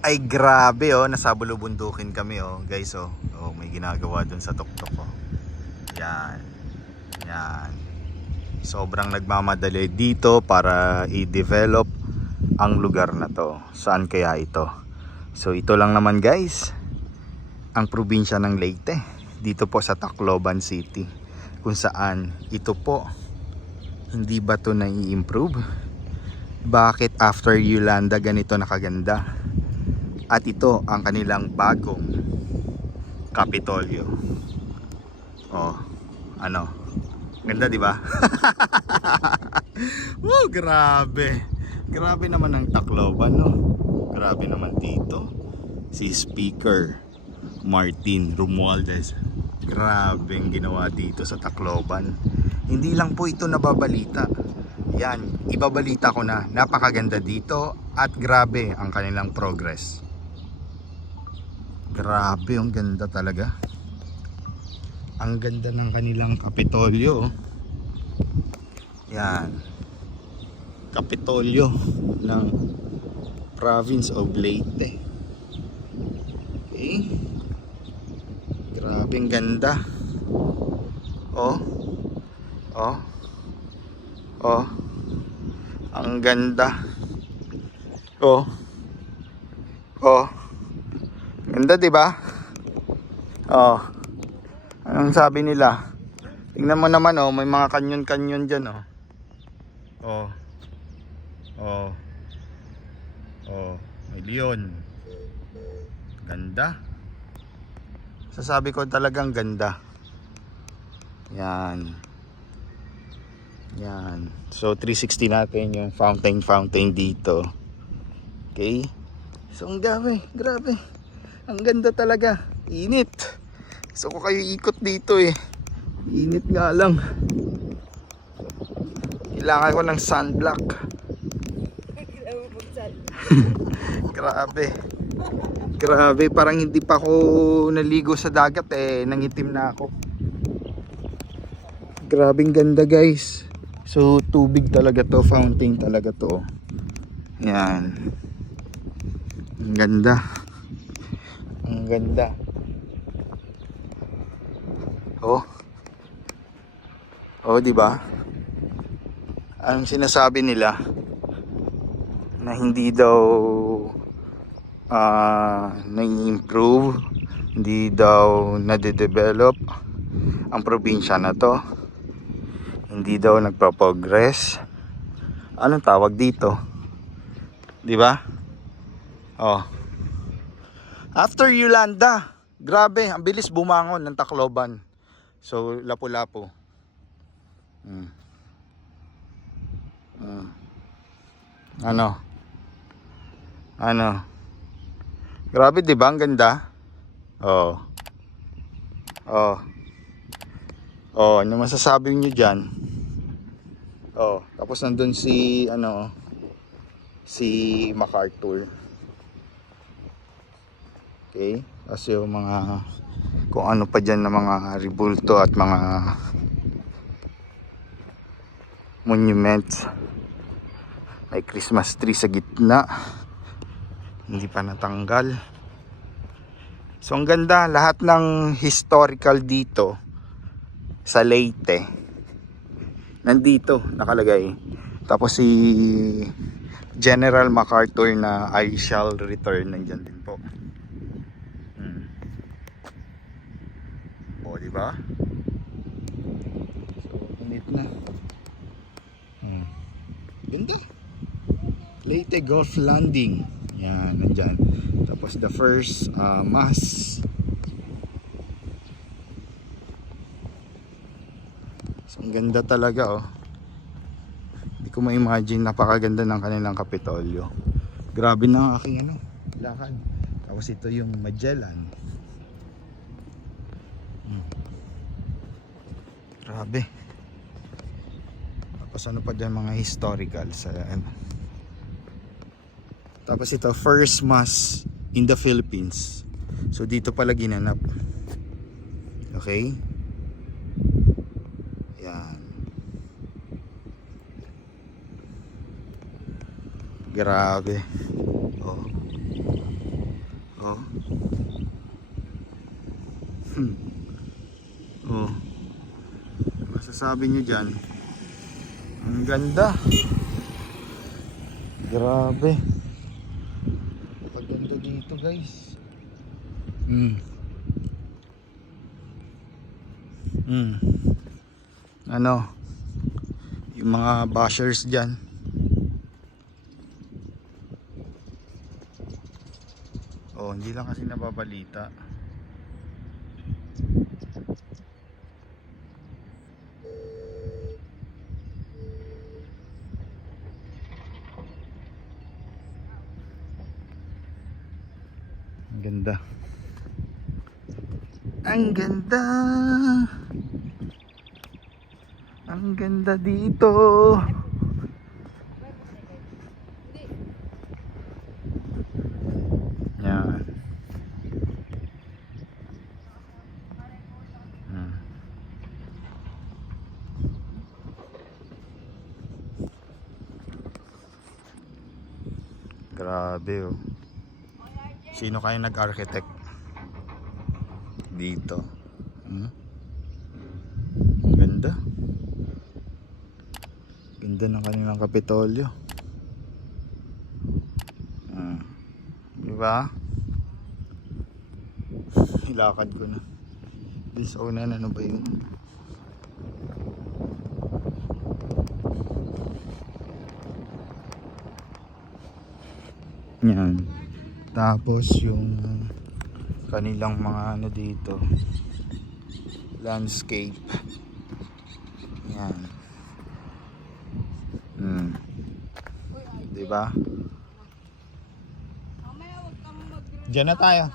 Ay grabe oh, nasa bulubundukin kami oh, guys oh. Oh, may ginagawa dun sa tuktok oh. Yan. Yan. Sobrang nagmamadali dito para i-develop ang lugar na to. Saan kaya ito? So ito lang naman guys, ang probinsya ng Leyte. Dito po sa Tacloban City. Kung saan ito po, hindi ba to nai-improve? Bakit after Yolanda ganito nakaganda? At ito ang kanilang bagong Kapitolyo. Oh, ano? Ganda 'di ba? Oh, grabe. Grabe naman ang Tacloban, no? Grabe naman dito. Si Speaker Martin Romualdez. Grabe ang ginawa dito sa Tacloban. Hindi lang po ito nababalita. Yan, ibabalita ko na napakaganda dito at grabe ang kanilang progress. Grabe, ang ganda talaga. Ang ganda ng kanilang Kapitolyo. Yan. Kapitolyo ng Province of Leyte. Okay. Grabe, ang ganda. Oh. Oh. Oh. Ang ganda. Oh. Oh. Ganda 'di ba? Oh. Anong sabi nila? Tingnan mo naman oh, may mga kanyon-kanyon diyan oh. Oh. Oh. Oh, may leon. Ganda. Sasabi ko talagang ganda. Yan. Yan. So 360 natin yung fountain dito. Okay? So ang grabe. Ang ganda talaga. Init. Gusto ko kayo ikot dito eh. Init nga lang. Kailangan ko ng sunblock. Grabe. Grabe, parang hindi pa ako naligo sa dagat eh, nangitim na ako. Grabing ganda guys. So tubig talaga to, fountain talaga to. Yan. Ang ganda. Ang ganda. Oh. Oh, di ba? Anong sinasabi nila? Na hindi daw nai-improve, hindi daw nade-develop ang probinsya na to. Hindi daw nagpa-progress. Anong tawag dito? 'Di ba? Oh. After Yolanda, grabe, ang bilis bumangon ng Tacloban. So, Lapu-Lapu. Ano? Ano? Grabe 'di ba? Ang ganda. Oh. Oh. Oh, ano masasabi niyo diyan? Oh, tapos nandun si si MacArthur. Okay? Kasi yung mga kung ano pa diyan na mga rebulto at mga monuments. May Christmas tree sa gitna. Hindi pa natanggal. So ang ganda, lahat ng historical dito sa Leyte nandito nakalagay. Tapos si General MacArthur na I shall return nandiyan din po. O, di ba? So, init na. Ganda. Leyte Golf Landing. Yan, nandyan. Tapos the first mass. So, ang ganda talaga oh. Hindi ko ma-imagine, napakaganda ng kanilang Kapitolyo. Grabe na ang aking lakad. Tapos ito yung Magellan. Grabe. Tapos ano pa dyan mga historical sa Tapos ito first mass in the Philippines. So dito pala ginanap. Okay? Yan. Grabe. Oh. Oh. Oh. Masasabi nyo dyan? Ang ganda. Grabe. Paganda dito guys. Ano? Yung mga bashers dyan. Oh, hindi lang kasi nababalita. Ang ganda. Ang ganda. Ang ganda dito. Yan. Grabe oh. Sino kayo nag-architect dito? Ang ganda. Ganda ng kanilang Kapitolyo. Diba? Ilakad ko na. This onan, ano ba yun? Yan. Tapos yung kanilang mga ano dito, landscape. Yan. Diba? Diyan na tayo.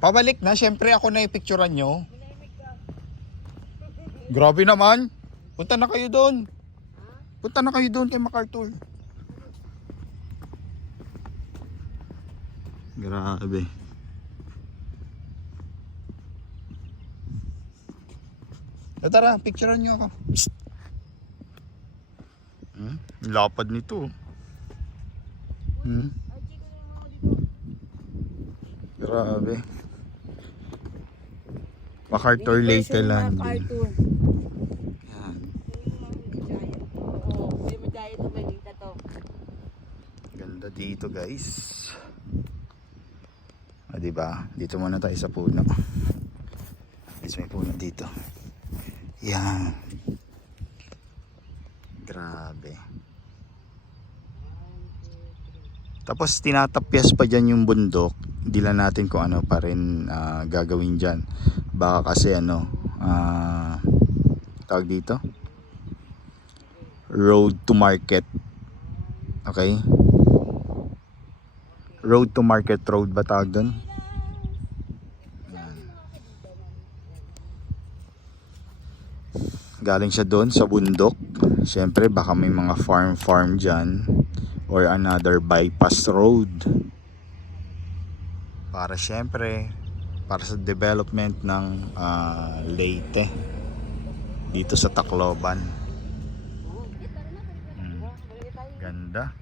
Pabalik na, syempre ako na ipicturan nyo. Grabe naman. Punta na kayo doon. Punta na kayo doon kay MacArthur. Grabe. Tara, picturean nyo ako. Psst. Lapad nito. Grabe. MacArthur Leyte Landing. Yan. Ganda dito guys. Diba? Dito muna tayo sa puno. May puno dito. Yan. Grabe. Tapos tinatapyas pa dyan yung bundok. Hindi lang natin kung ano pa rin gagawin dyan. Baka kasi ano, tawag dito, road to market. Okay? Road to market road ba tawag doon? Galing siya doon sa bundok. Siyempre baka may mga farm dyan or another bypass road para siyempre para sa development ng Leyte dito sa Tacloban. Ganda.